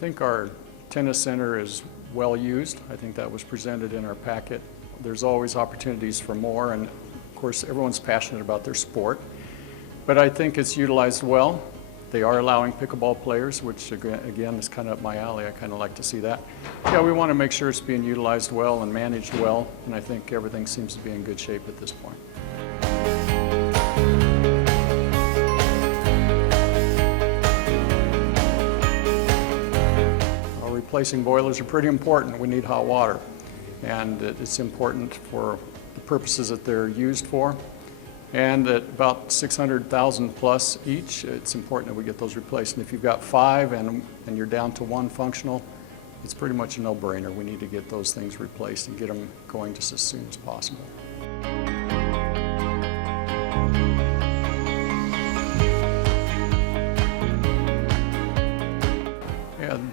think our tennis center is well used. I think that was presented in our packet. There's always opportunities for more, and of course everyone's passionate about their sport. But I think it's utilized well. They are allowing pickleball players, which again is kind of up my alley. I kind of like to see that. Yeah, we want to make sure it's being utilized well and managed well, and I think everything seems to be in good shape at this point. Replacing boilers are pretty important. We need hot water, and it's important for the purposes that they're used for. And at about 600,000 plus each, it's important that we get those replaced. And if you've got 5 and you're down to 1 functional, it's pretty much a no-brainer. We need to get those things replaced and get them going just as soon as possible.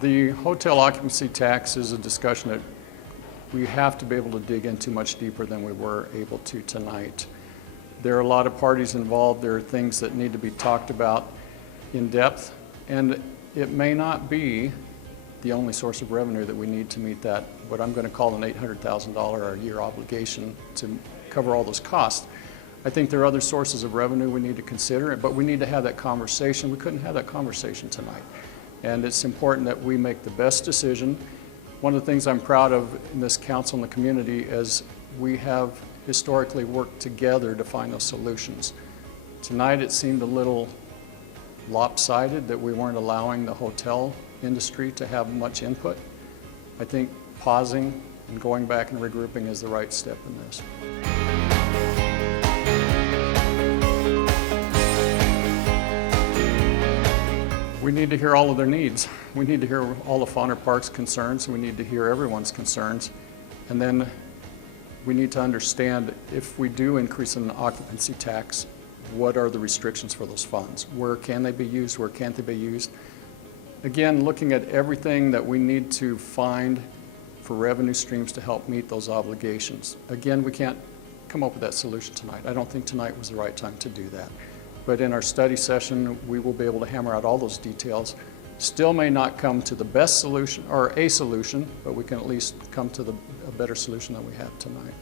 The hotel occupancy tax is a discussion that we have to be able to dig into much deeper than we were able to tonight. There are a lot of parties involved. There are things that need to be talked about in depth, and it may not be the only source of revenue that we need to meet that, what I'm going to call an $800,000 a year obligation to cover all those costs. I think there are other sources of revenue we need to consider, but we need to have that conversation. We couldn't have that conversation tonight. And it's important that we make the best decision. One of the things I'm proud of in this council and the community is we have historically worked together to find those solutions. Tonight it seemed a little lopsided that we weren't allowing the hotel industry to have much input. I think pausing and going back and regrouping is the right step in this. We need to hear all of their needs. We need to hear all of Fauner Park's concerns. We need to hear everyone's concerns. And then we need to understand if we do increase an occupancy tax, what are the restrictions for those funds? Where can they be used? Where can't they be used? Again, looking at everything that we need to find for revenue streams to help meet those obligations. Again, we can't come up with that solution tonight. I don't think tonight was the right time to do that. But in our study session, we will be able to hammer out all those details. Still may not come to the best solution or a solution, but we can at least come to a better solution than we have tonight.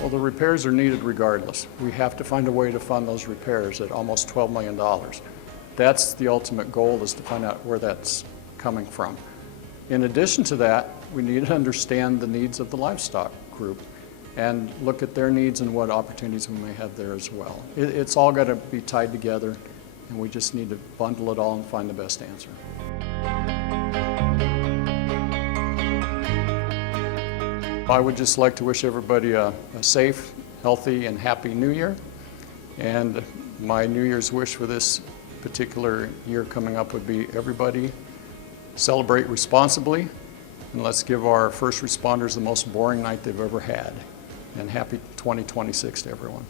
Well, the repairs are needed regardless. We have to find a way to fund those repairs at almost $12 million. That's the ultimate goal, is to find out where that's coming from. In addition to that, we need to understand the needs of the livestock group and look at their needs and what opportunities we may have there as well. It's all got to be tied together, and we just need to bundle it all and find the best answer. I would just like to wish everybody a safe, healthy, and happy New Year. And my New Year's wish for this particular year coming up would be everybody celebrate responsibly, and let's give our first responders the most boring night they've ever had. And happy 2026 to everyone.